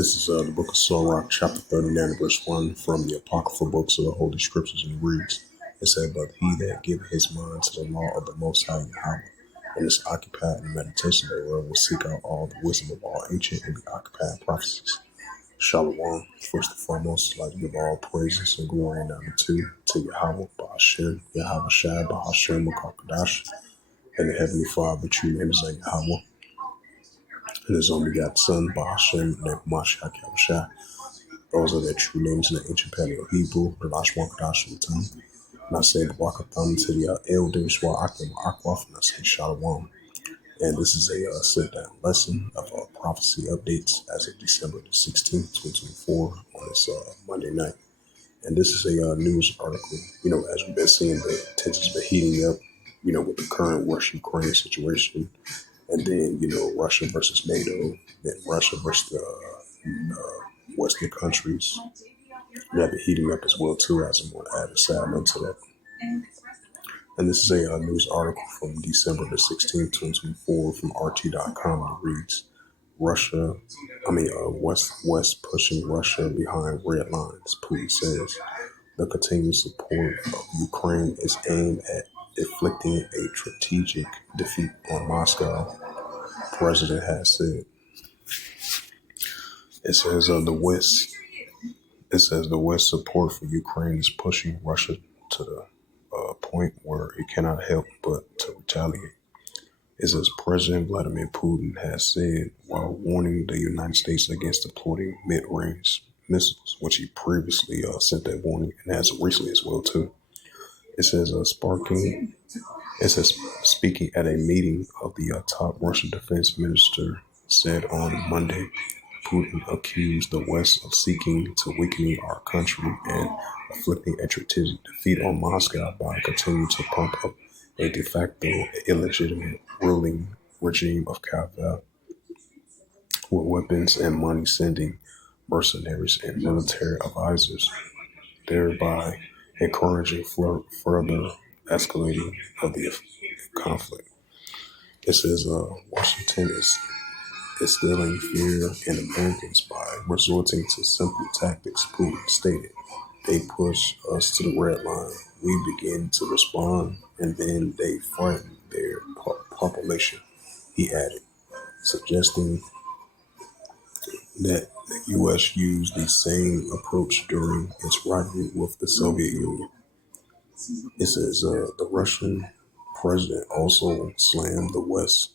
This is the book of Sirach, chapter 39, verse 1, from the apocryphal books of the Holy Scriptures, and it reads, it said, "But he that giveth his mind to the law of the Most High Yahweh, and is occupied in meditation thereof, will seek out all the wisdom of all ancient and be occupied in prophecies." Shalom. First and foremost, I'd like to give all praises and glory and honor to Yahweh, Ba'ashem, Yahweh Shai, Ba'ashem, Makakadash, and the Heavenly Father, true name is Yahweh, and his only begotten Son, Ba'ashem, and Mashiach Yahushua. Those are their true names in the ancient Paleo Hebrew, the Lashwan Kadash Tum. And I say Bawakatham to the elders, Wa'akim Akwaf, and I say Shalom. And this is a sit-down lesson of prophecy updates as of December the 16th, 2024, on this Monday night. And this is a news article. As we've been seeing, the tensions been heating up, with the current Russia-Ukraine situation. And then, Russia versus NATO, then Russia versus the Western countries. That been heating up as well, too, as I'm going to add a side note to that. And this is a news article from December the 16th, 2024 from RT.com. It reads, West pushing Russia behind red lines, Putin says. The continued support of Ukraine is aimed at inflicting a strategic defeat on Moscow, the president has said. It says the West support for Ukraine is pushing Russia to the point where it cannot help but to retaliate. It says President Vladimir Putin has said while warning the United States against deploying mid-range missiles, which he previously sent that warning and has recently as well too. It says speaking at a meeting of the top Russian defense minister said on Monday, Putin accused the West of seeking to weaken our country and inflicting a strategic defeat on Moscow by continuing to pump up a de facto illegitimate ruling regime of Kiev with weapons and money, sending mercenaries and military advisors, thereby encouraging further escalating of the conflict. It says Washington is instilling fear in Americans by resorting to simple tactics, Putin stated. They push us to the red line. We begin to respond, and then they frighten their population, he added, suggesting that the U.S. used the same approach during its rivalry with the Soviet Union. It says the Russian president also slammed the West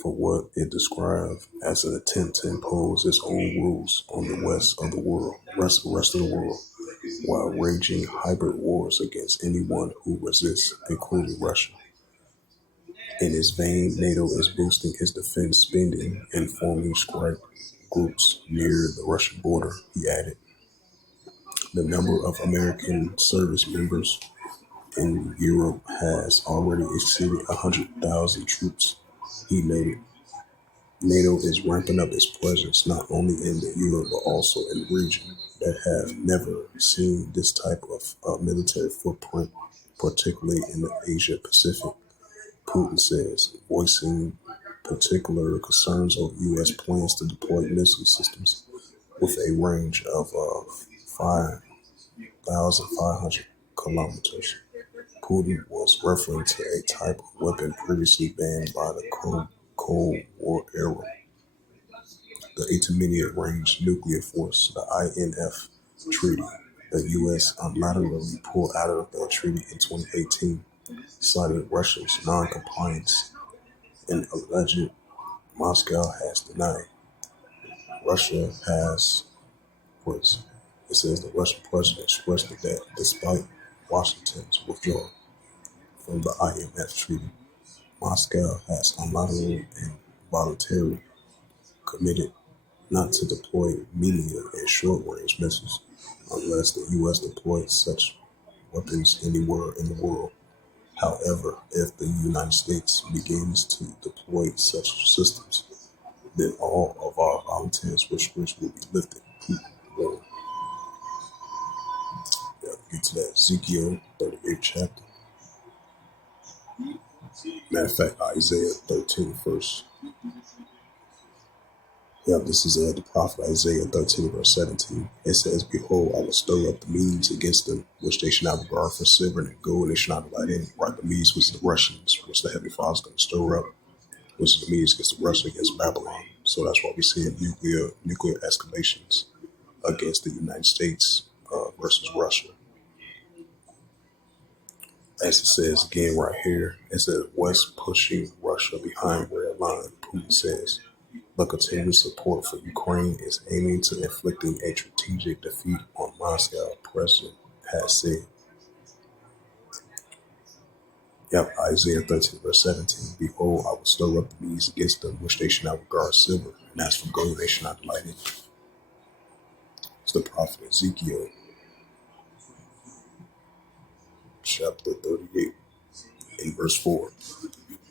for what it described as an attempt to impose its own rules on the rest of the world, while waging hybrid wars against anyone who resists, including Russia. In this vein, NATO is boosting its defense spending and forming strike groups near the Russian border, he added. The number of American service members in Europe has already exceeded 100,000 troops, he noted. NATO is ramping up its presence not only in the Europe but also in the region that have never seen this type of military footprint, particularly in the Asia Pacific, Putin says, voicing particular concerns over U.S. plans to deploy missile systems with a range of 5,500 kilometers. Putin was referring to a type of weapon previously banned by the Cold War era, the Intermediate Range Nuclear Force, the INF Treaty. The U.S. unilaterally pulled out of the treaty in 2018, citing Russia's non-compliance, and alleged Moscow has denied. It says the Russian president expressed that despite Washington's withdrawal from the INF Treaty, Moscow has unilaterally and voluntarily committed not to deploy medium and short-range missiles unless the U.S. deploys such weapons anywhere in the world. However, if the United States begins to deploy such systems, then all of our volunteers restrictions will be lifted. Get to that Ezekiel 38th chapter. Matter of fact, Isaiah 13 first. Yeah, this is the prophet Isaiah 13, verse 17. It says, Behold, I will stir up the Medes against them, which they should not regard for silver and gold, and they should not delight in. Right, the Medes was the Russians, which the Heavenly Father is going to stir up, which is the Medes against the Russia against Babylon. So that's why we see nuclear escalations against the United States versus Russia. As it says again right here, it says West pushing Russia behind red line. Putin says the continued support for Ukraine is aiming to inflicting a strategic defeat on Moscow, President has said. Yep, Isaiah 13, verse 17. Behold, I will stir up the Medes against them, which they should not regard silver, and as for gold, they should not delight in. It's the prophet Ezekiel, chapter 38, in verse 4.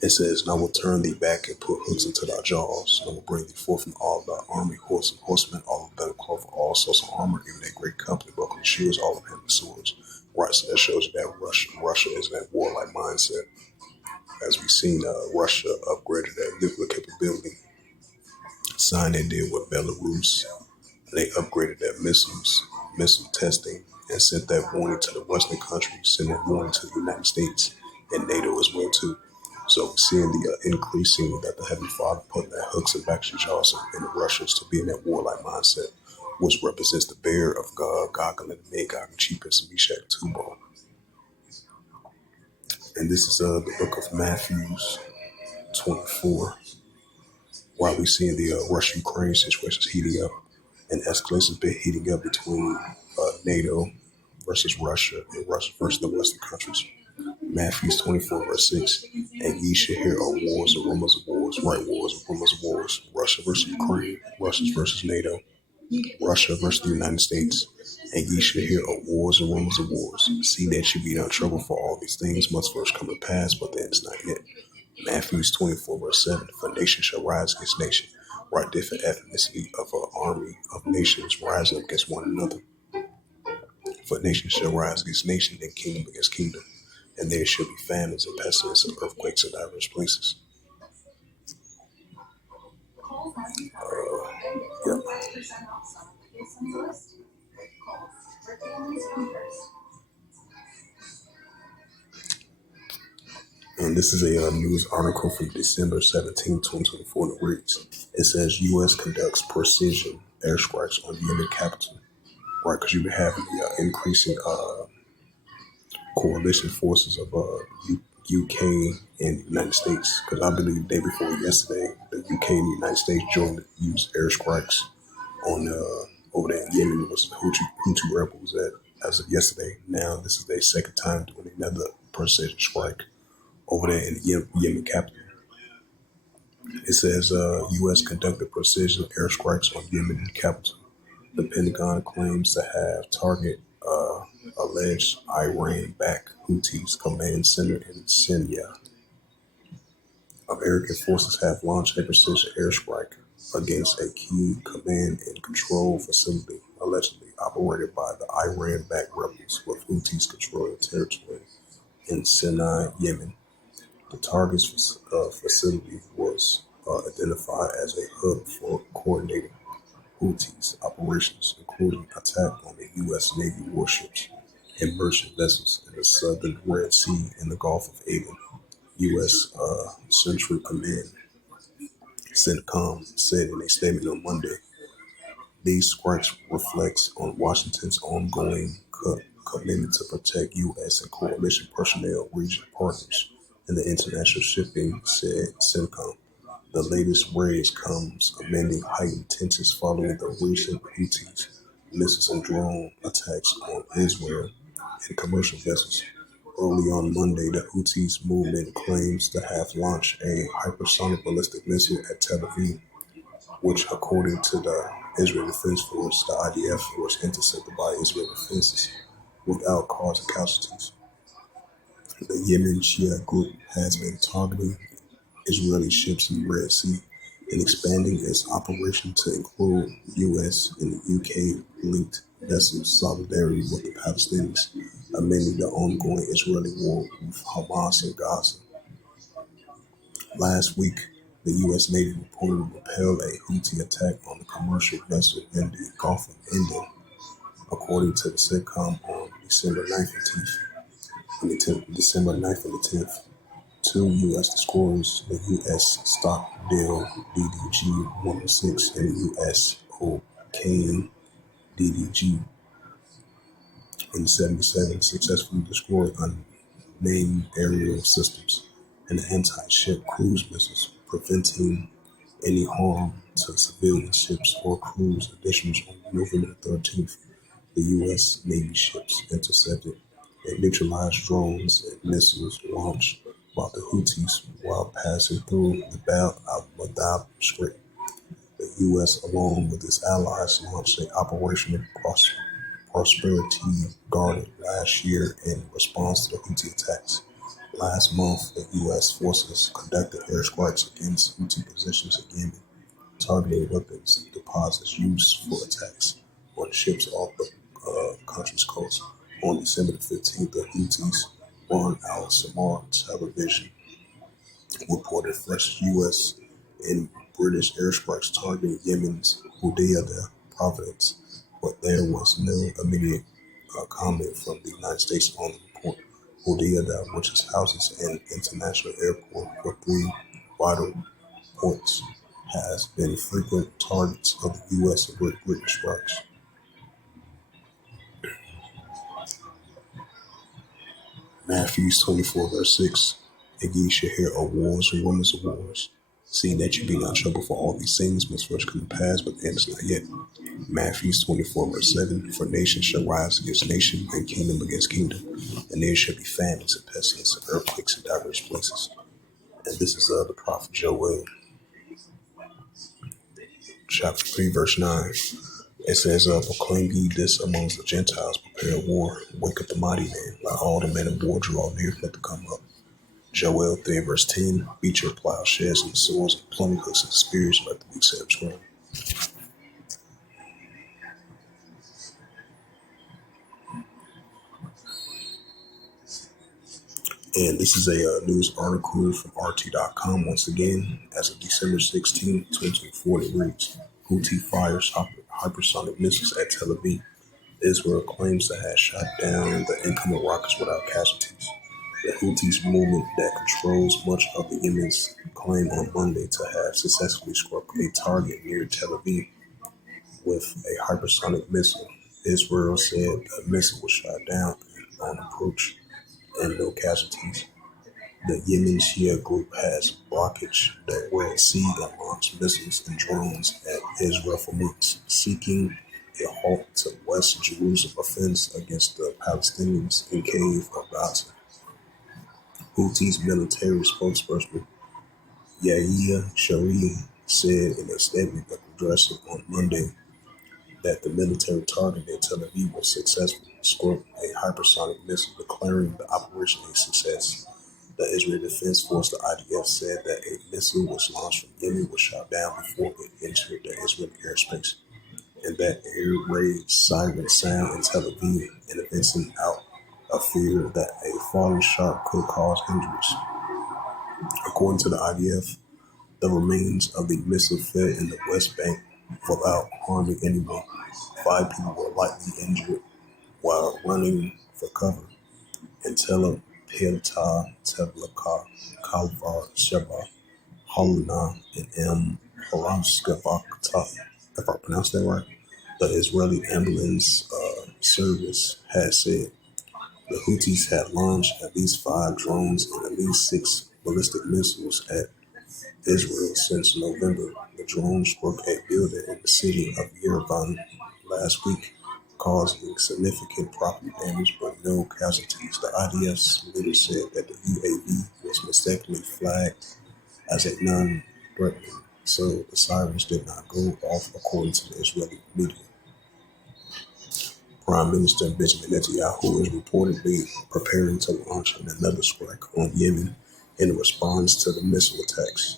It says, And I will turn thee back and put hooks into thy jaws, and I will bring thee forth from all thy army, horse and horsemen, all of them clothed with all sorts of armor, even a great company, buckling shields, all of them with swords. Right, so that shows you that Russia is in that warlike mindset. As we've seen, Russia upgraded their nuclear capability, signed a deal with Belarus, and they upgraded their missile testing, and sent that warning to the Western countries, sent that warning to the United States and NATO as well too. So we're seeing the increasing that the Heavenly Father put that hooks and back jaws in the Russians to be in that warlike mindset, which represents the bear of God, Gog and Magog, and Cheapest and Meshach and Tubal. And this is the book of Matthew 24, while we're seeing the Russia-Ukraine situation heating up, and escalation has been heating up between NATO versus Russia and Russia versus the Western countries. Matthew 24, verse 6. And ye shall hear of wars and rumors of wars, right, wars and rumors of wars. Russia versus Ukraine, Russia versus NATO, Russia versus the United States. And ye shall hear of wars and rumors of wars. See that ye be not troubled, for all these things must first come to pass, but then it's not yet. Matthew 24, verse 7. For nation shall rise against nation, right, different ethnicity of an army of nations rising up against one another. For nation shall rise against nation, and kingdom against kingdom. And there shall be famines and pestilence and earthquakes in diverse places. Yep. And this is a news article from December 17, 2024, and it reads, it says, U.S. conducts precision airstrikes on Yemen capital. Right, because you have the increasing coalition forces of UK and the United States. Because I believe the day before yesterday, the UK and the United States used airstrikes on over there in Yemen was the Hutu rebels that as of yesterday. Now this is their second time doing another precision strike over there in the Yemen capital. It says U.S. conducted precision airstrikes on Yemen capital. The Pentagon claims to have target alleged Iran-backed Houthis command center in Syria. American forces have launched a precision airstrike against a key command and control facility allegedly operated by the Iran-backed rebels with Houthis controlling territory in Sinai, Yemen. The target's facility was identified as a hub for coordinating Houthis operations, including attack on the U.S. Navy warships and merchant vessels in the southern Red Sea and the Gulf of Aden. U.S. Central Command, CENTCOM, said in a statement on Monday, these strikes reflect on Washington's ongoing commitment to protect U.S. and coalition personnel, regional partners, and the international shipping, said CENTCOM. The latest raise comes amending heightened tensions following the recent Houthis missiles and drone attacks on Israel and commercial vessels. Early on Monday, the Houthis movement claims to have launched a hypersonic ballistic missile at Tel Aviv, which, according to the Israel Defense Force, the IDF, was intercepted by Israel defenses without causing casualties. The Yemen Shia group has been targeting Israeli ships in the Red Sea and expanding its operation to include U.S. and UK-linked vessels, solidarity with the Palestinians, amending the ongoing Israeli war with Hamas in Gaza. Last week, The U.S. Navy reportedly repelled a Houthi attack on a commercial vessel in the Gulf of Aden, according to the Sitcom on December 9th December 9th and the 10th. Two U.S. destroyers, the U.S. Stockdale DDG-106 and the U.S. O'Kane DDG-177, successfully destroyed unmanned aerial systems and anti-ship cruise missiles, preventing any harm to civilian ships or crews. Additionally, on November 13th, the U.S. Navy ships intercepted and neutralized drones and missiles launched by the Houthis while passing through the Bab al-Mandab Strait. The U.S., along with its allies, launched an Operation Prosperity Guardian last year in response to the Houthi attacks. Last month, the U.S. forces conducted airstrikes against Houthi positions in Yemen, targeting weapons deposits used for attacks on ships off the country's coast. On December 15th, the Houthis on al-Samar television reported fresh U.S. and British airstrikes targeting Yemen's Hodeidah province, but there was no immediate comment from the United States on the report. Hodeidah, which houses an international airport with three vital ports, has been frequent targets of the U.S. and British strikes. Matthew 24, verse 6. And ye shall hear of wars and rumors of wars. See that you be not troubled, for all these things must first come to pass, but the end is not yet. Matthew 24, verse 7. For nation shall rise against nation, and kingdom against kingdom, and there shall be famines and pestilence and earthquakes in diverse places. And this is the prophet Joel, chapter 3, verse 9. It says, proclaim ye this amongst the Gentiles, prepare war, wake up the mighty man, let all the men of war draw near, let them come up. Joel 3, verse 10, beat your plowshares and swords and plumbing hooks and spears, let the weak say I'm strong. And this is a news article from RT.com once again, as of December 16, 2024, it reads, Houthi fires hypersonic missiles at Tel Aviv. Israel claims to have shot down the incoming rockets without casualties. The Houthis movement that controls much of the Yemen's claimed on Monday to have successfully struck a target near Tel Aviv with a hypersonic missile. Israel said the missile was shot down on approach and no casualties. The Yemen Shia group has blockage that Red Sea and launched missiles and drones at Israel for months, seeking a halt to West Jerusalem offense against the Palestinians in Cave of Gaza. Houthis military spokesperson Yahya Shari said in a statement addressed on Monday that the military target in Tel Aviv was successful, struck a hypersonic missile, declaring the operation a success. The Israeli Defense Force, the IDF, said that a missile was launched from Yemen was shot down before it entered the Israeli airspace, and that air raid sirens sound in Tel Aviv and evincing out a fear that a falling shot could cause injuries. According to the IDF, the remains of the missile fell in the West Bank without harming anyone. 5 people were lightly injured while running for cover in Tel Pilta, Teblaka, Kalvar, Sheba, Holona, and Haramskavakta, if I pronounced that right. The Israeli ambulance service had said the Houthis had launched at least 5 drones and at least 6 ballistic missiles at Israel since November. The drone struck a building in the city of Yerevan last week, causing significant property damage but no casualties. The IDF's leader said that the UAV was mistakenly flagged as a non-threatening, so the sirens did not go off, according to the Israeli media. Prime Minister Benjamin Netanyahu is reportedly preparing to launch another strike on Yemen in response to the missile attacks.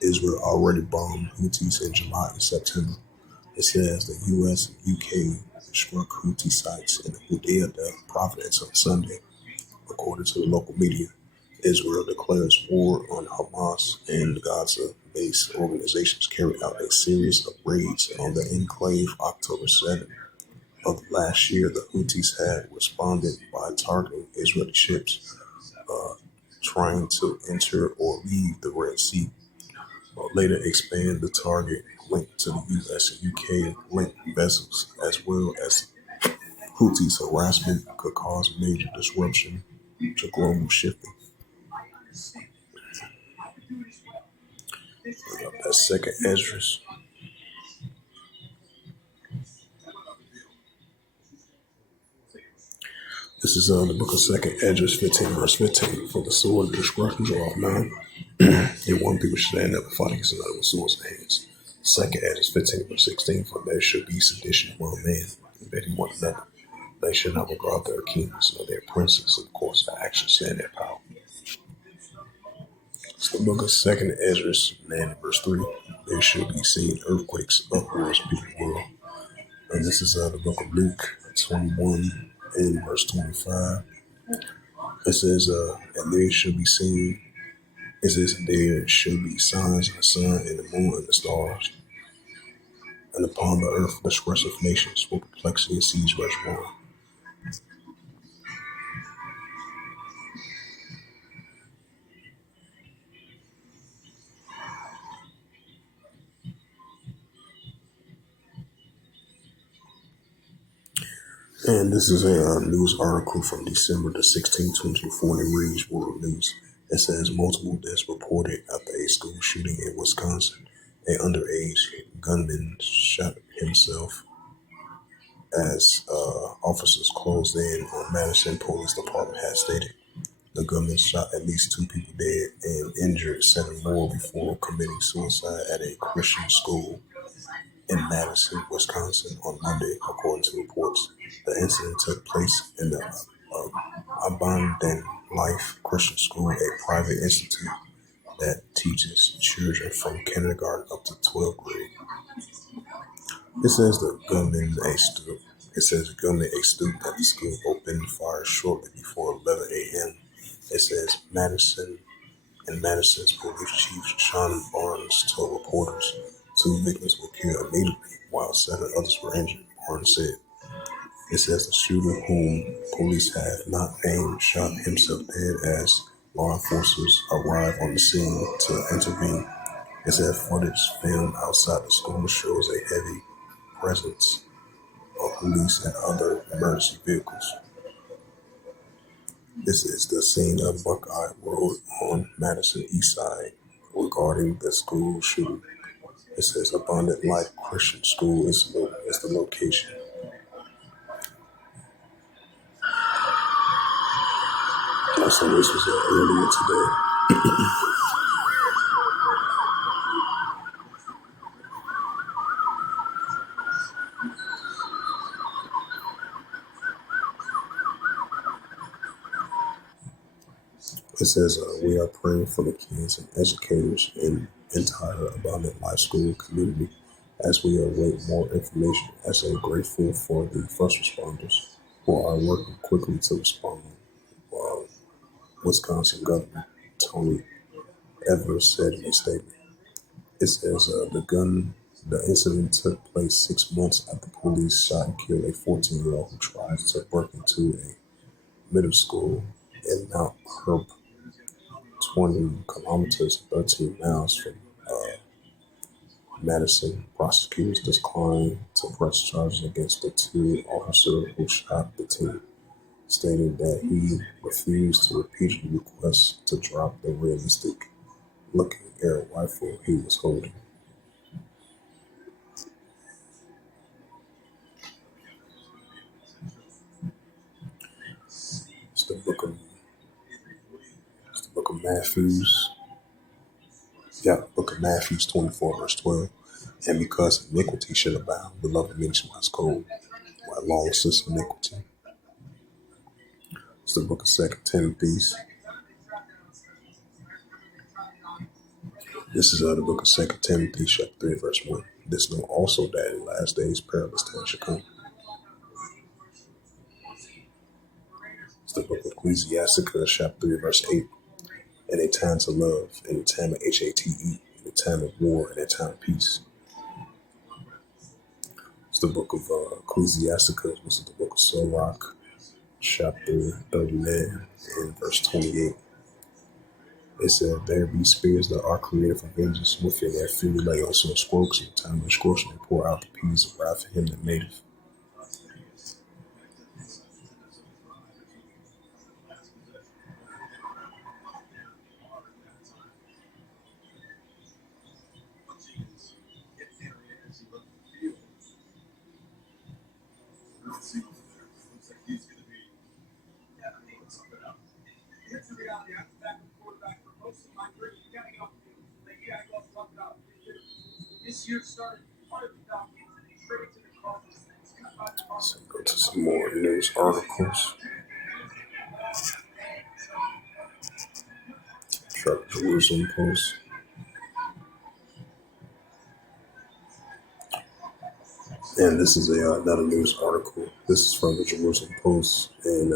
Israel already bombed Houthis in July and September. It says the U.S. and UK struck Houthi sites in the Hodeidah province on Sunday. According to the local media, Israel declares war on Hamas and Gaza Arab-based organizations carried out a series of raids on the enclave October 7th of last year. The Houthis had responded by targeting Israeli ships trying to enter or leave the Red Sea, but later expand the target linked to the US and UK linked vessels, as well as Houthis harassment could cause major disruption to global shipping. That's second Esdras. This is the book of second Esdras 15 verse 15. For the sword of destruction draw of man, and one people should stand up and fight against another with swords in hands. Second Esdras 15 verse 16. For there should be sedition among men, invading one another. They should not regard their kings nor their princes, of course, their actions stand their power. It's the book of second Esdras 9 verse 3. There should be seen earthquakes, uproars, people world. And this is the book of Luke 21 and verse 25. It says, and there should be seen, it says, there should be signs in the sun and the moon and the stars, and upon the earth distress of nations, for perplexity and siege rush on. And this is a news article from December the 16th, 2024, and it reads World News. It says multiple deaths reported after a school shooting in Wisconsin. An underage gunman shot himself as officers closed in on Madison Police Department had stated. The gunman shot at least 2 people dead and injured 7 more before committing suicide at a Christian school in Madison, Wisconsin on Monday, according to reports. The incident took place in the Abundant Life Christian School, a private institute that teaches children from kindergarten up to 12th grade. It says the gunman, a student at the school, opened fire shortly before 11 a.m. It says Madison's police chief Sean Barnes told reporters 2 victims were killed immediately, while 7 others were injured. Barnes said. It says the shooter, whom police have not named, shot himself dead as law enforcers arrived on the scene to intervene. It said footage filmed outside the school shows a heavy presence of police and other emergency vehicles. This is the scene of Buckeye Road on Madison East Side. Regarding the school shooting, it says Abundant Life Christian School is the location. So this was earlier today. It says, we are praying for the kids and educators in entire Abundant Life School community as we await more information. As I'm grateful for the first responders who are working quickly to respond. Wisconsin Governor Tony Evers said in a statement. It says the incident took place 6 months after police shot and killed a 14-year-old who tried to break into a middle school in Mount Herb, 20 kilometers, 13 miles from Madison. Prosecutors declined to press charges against the 2 officers who shot the teen, stating that he refused to repeatedly request to drop the realistic-looking air rifle he was holding. It's the book of Matthews. Yeah, book of Matthews 24, verse 12. And because iniquity should abound, the love of many shall wax cold, while long since iniquity. It's the book of 2 Timothy. This is the book of 2 Timothy, chapter 3, verse 1. This know also that in last days perilous times shall come. It's the book of Ecclesiasticus, chapter 3, verse 8. And a time to love, and a time of HATE, and a time of war and a time of peace. It's the book of Ecclesiasticus, which is the book of Sirach, chapter 39 and verse 28. It said, "There be spirits that are created for vengeance, within their fury lay also squirks, in time of scorching, and pour out the peas of wrath for him that made it." So go to some more news articles. Jerusalem Post. And this is another news article. This is from the Jerusalem Post in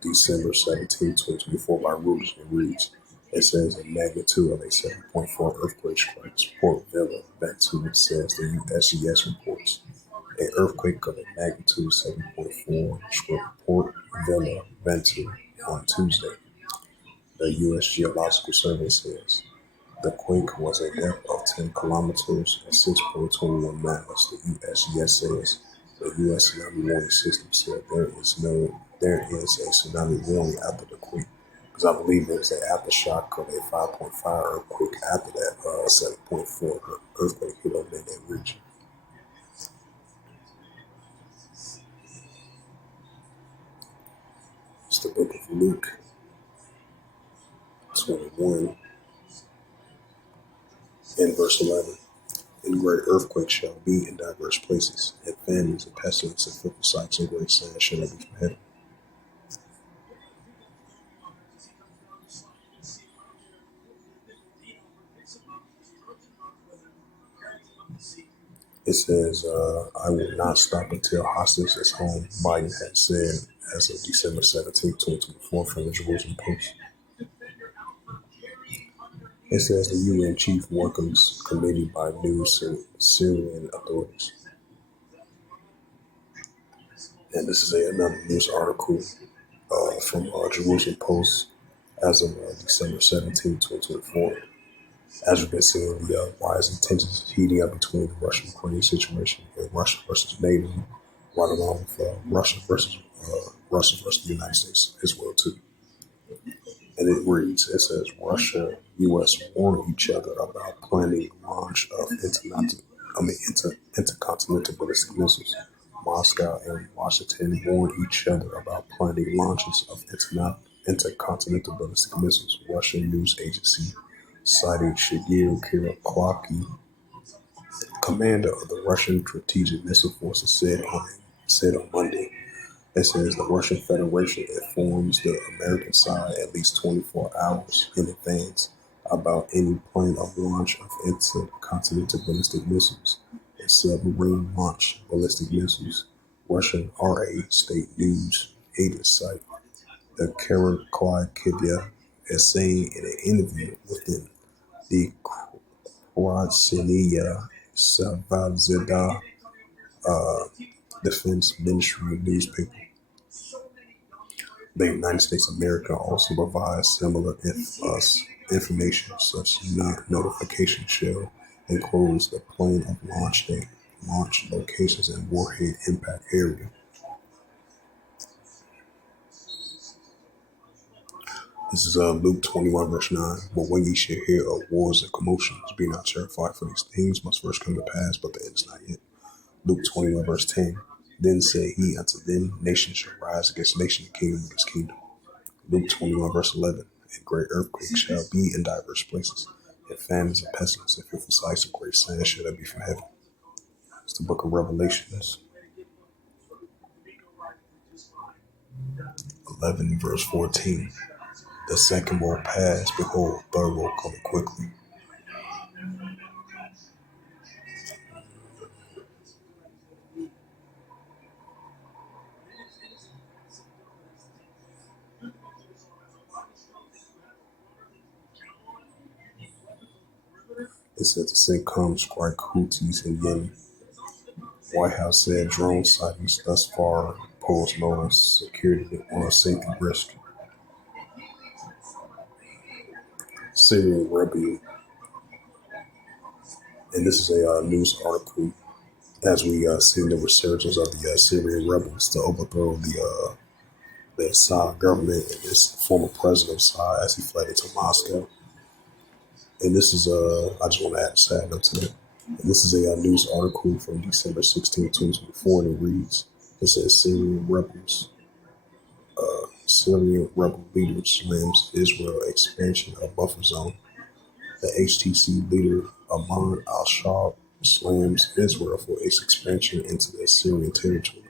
December 17, 2024 by Reuters and reads. It says a magnitude of a 7.4 earthquake strikes Port Villa. Vancouver, says the USGS reports. An earthquake of a magnitude 7.4 struck Port Villa, Vancouver on Tuesday, the U.S. Geological Survey says. The quake was a depth of 10 kilometers and 6.21 miles, the USGS says. The U.S. Tsunami Warning System said there is a tsunami warning after the quake, because I believe there was an aftershock of a 5.5 earthquake after that 7.4 earthquake hit over in that region. It's the book of Luke 21 and verse 11. And great earthquakes shall be in diverse places, and famines and pestilence and fearful sights and great signs shall be from heaven. It says, I will not stop until hostage is home, Biden had said as of December 17, 2024 from the Jerusalem Post. It says the UN Chief welcomes committee by new Syrian authorities. And this is another news article from Jerusalem Post as of December 17, 2024. As we've been seeing, the rising tensions heating up between the Russian-Ukraine situation and Russia versus NATO, right along with Russia versus the United States as well too. And it reads, it says, Russia, U.S. warn each other about planning launch of intercontinental ballistic missiles. Moscow and Washington warn each other about planning launches of intercontinental ballistic missiles. Russian news agency citing Sergei Kiriakovsky, commander of the Russian Strategic Missile Forces, said on Monday. It says the Russian Federation informs the American side at least 24 hours in advance about any plan of launch of intercontinental ballistic missiles and submarine launch ballistic missiles. Russian RA state news agency site the Kiriakovsky is saying in an interview within the Rossiya Savazda Defense Ministry newspaper. The United States of America also provides similar information, such notification shall enclose the plane of launch date, launch locations, and warhead impact area. This is Luke 21, verse 9. But when ye shall hear of wars and commotions, be not terrified, for these things must first come to pass, but the end is not yet. Luke 21, verse 10. Then said he unto them, Nation shall rise against nation, and kingdom against kingdom. Luke 21, verse 11. And great earthquakes shall be in diverse places, and famines and pestilence, and fearful sights and great signs shall be from heaven. It's the book of Revelations 11, verse 14. The second will pass, behold, third will come quickly. It said the CENTCOM strike Houthis in Yemen. White House said drone sightings thus far pose no security or safety risk. Syrian rebel, and this is a news article as we see the resurgence of the Syrian rebels to overthrow the Assad government and its former president Assad as he fled into Moscow. And this is I just want to add a side note to that. And this is a news article from December 16, 2024, and it reads, it says Syrian rebel leader slams Israel expansion of buffer zone. The HTC leader Ahmad al-Shab slams Israel for its expansion into the Syrian territory,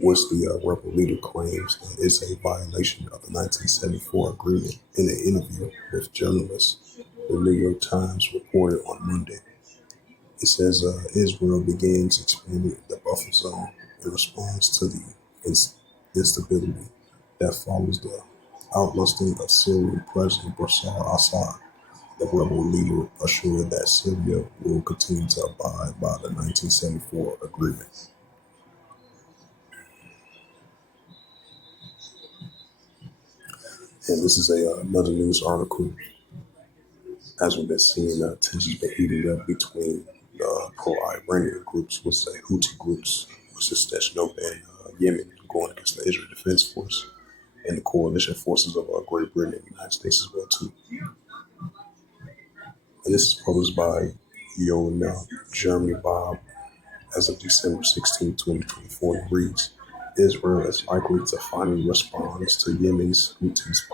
which the rebel leader claims is a violation of the 1974 agreement. In an interview with journalists, the New York Times reported on Monday. It says Israel begins expanding the buffer zone in response to the instability that follows the ousting of Syrian President Bashar al-Assad. The rebel leader assured that Syria will continue to abide by the 1974 agreement. And this is another news article. As we've been seeing, tensions been heating up between pro-Iranian groups, which say Houthi groups, which is stationed over in Yemen, going against the Israel Defense Force and the coalition forces of Great Britain and the United States as well too. And this is published by Yonah Jeremy Bob as of December 16, 2024, and reads, Israel is likely to finally respond to Yemen's Houthis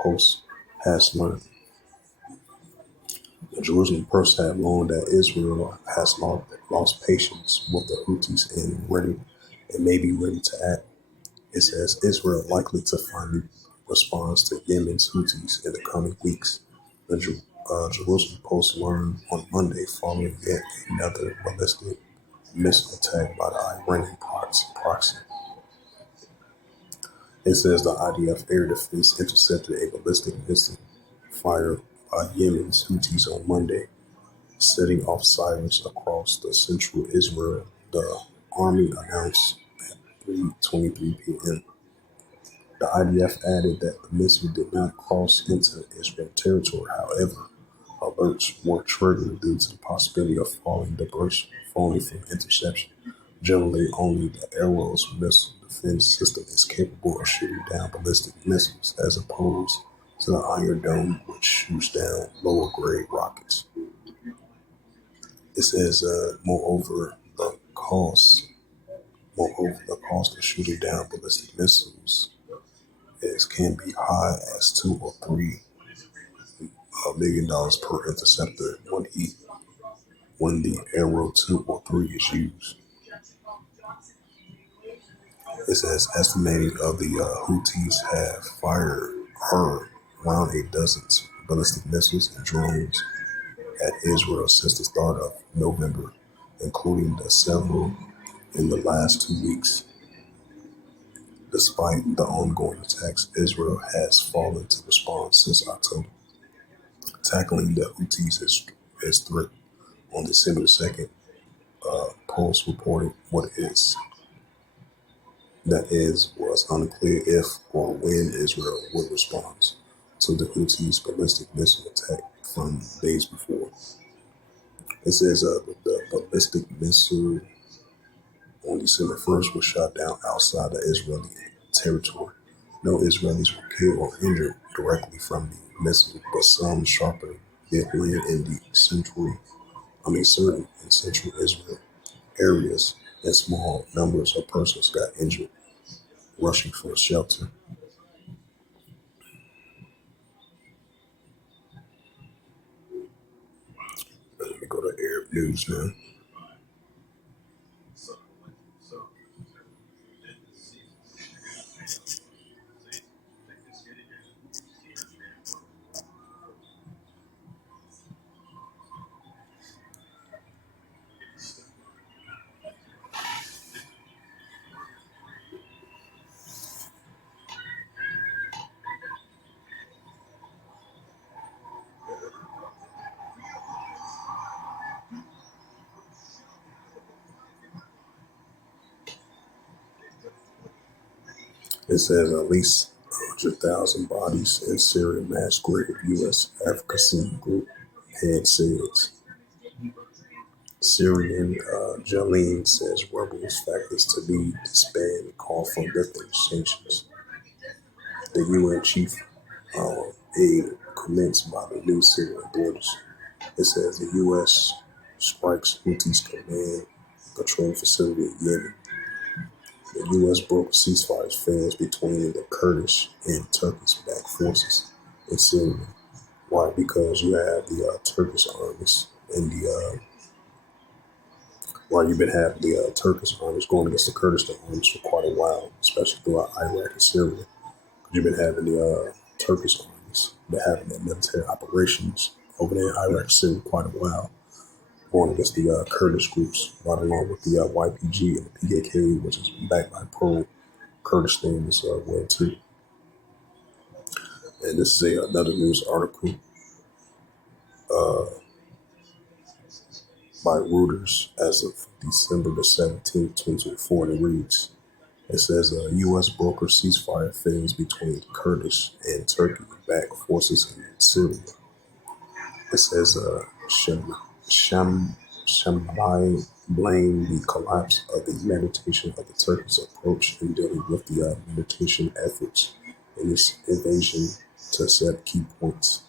post has learned. The Jerusalem Post had learned that Israel has lost patience with the Houthis and may be ready to act. It says Israel likely to finally respond to Yemen's Houthis in the coming weeks. The Jerusalem Post learned on Monday following yet another ballistic missile attack by the Iranian proxy. It says the IDF air defense intercepted a ballistic missile fired by Yemen's Houthis on Monday, setting off sirens across the central Israel, the army announced at 3:23 p.m. The IDF added that the missile did not cross into Israel territory. However, alerts were triggered due to the possibility of falling from interception. Generally, only the Arrow's missile defense system is capable of shooting down ballistic missiles, as opposed to the Iron Dome, which shoots down lower-grade rockets. It says, moreover, the cost of shooting down ballistic missiles can be high as $2 or $3 million per interceptor when the Arrow 2 or 3 is used. It says estimating of the Houthis have fired around a dozen ballistic missiles and drones at Israel since the start of November, including the several in the last 2 weeks. Despite the ongoing attacks, Israel has fallen to response since October. Tackling the Houthis is threat. On December 2nd, Post reported was unclear if or when Israel would respond to the Houthis' ballistic missile attack from days before. It says the ballistic missile on December 1st was shot down outside the Israeli territory. No Israelis were killed or injured directly from the missile, but some sharper did land in the certain in central Israel areas, and small numbers of persons got injured rushing for shelter. Let me go to Arab News now. It says at least 100,000 bodies in Syrian mass grave U.S. advocacy group head says. Syrian Jalene says rebels factors to be disbanded call for lifting sanctions. The UN chief aid commenced by the new Syrian borders. It says the U.S. strikes Houthis command control facility in Yemen. The U.S. broke ceasefire fails between the Kurdish and Turkish-backed forces in Syria. Why? Because you have the Turkish armies and you've been having the Turkish armies going against the Kurdish armies for quite a while, especially throughout Iraq and Syria. You've been having the Turkish armies, been having their military operations over there in Iraq and Syria quite a while, going against the Kurdish groups, right along with the YPG and the PKK, which is backed by pro-Kurdistan as well too. And this is another news article by Reuters as of December the 17th, 2024, and it reads, it says U.S. broker ceasefire fails between Kurdish and Turkey-backed forces in Syria. It says Shambai blamed the collapse of the meditation of the Turkish approach in dealing with the meditation efforts in its invasion to set key points.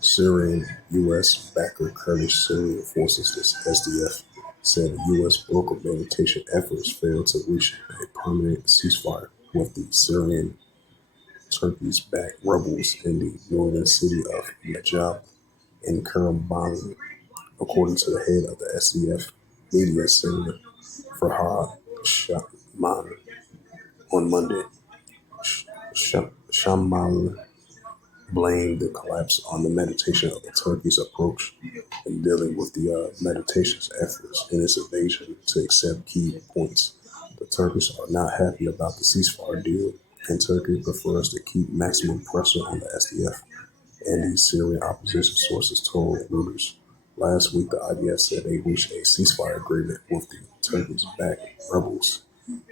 Syrian U.S. backer Kurdish Syrian forces, this SDF, said the U.S. broker meditation efforts failed to reach a permanent ceasefire with the Syrian Turkish-backed rebels in the northern city of Najaf in Karaman, according to the head of the SDF media center, Farhad Shahman, on Monday. Shamal blamed the collapse on the meditation of the Turkey's approach in dealing with the meditation's efforts in its invasion to accept key points. The Turkish are not happy about the ceasefire deal, and Turkey prefers to keep maximum pressure on the SDF, and the Syrian opposition sources told Reuters. Last week, the IDF said they reached a ceasefire agreement with the Turkish-backed rebels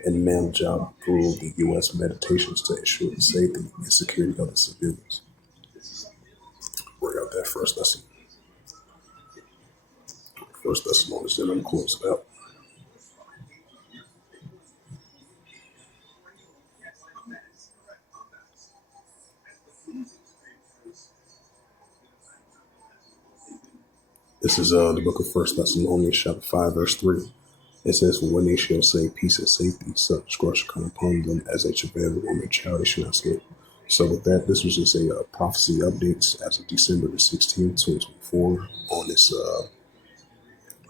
in Manjab through the U.S. meditations to ensure the safety and security of the civilians. Bring out that first lesson. First Thessalonians, then I'm close out. This is the book of First Thessalonians, chapter 5, verse 3. It says, for when they shall say peace and safety, such scorch shall come upon them as a travailing woman child, they shall not escape. So with that, this was just a prophecy updates as of December the 16th, 2024 on this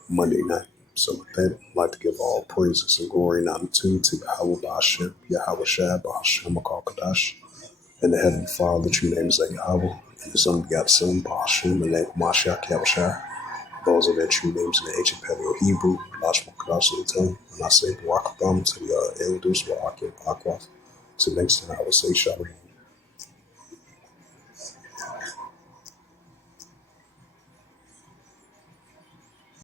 Monday night. So with that, I'd like to give all praises and glory and honor to Yahweh Ba'ashem, Yahweh Shai Ba'ashem Akal Kadash, and the Heavenly Father, the true name is Yahweh, and His Son begot Son Ba'ashem, and name Mashiach Yahweh Shai. Those are their true names in the ancient Paleo Hebrew, Lashma Kadash to the tongue. And I say Barakatham to the elders, Wa'akim Akwaf. So next time I will say Shalom.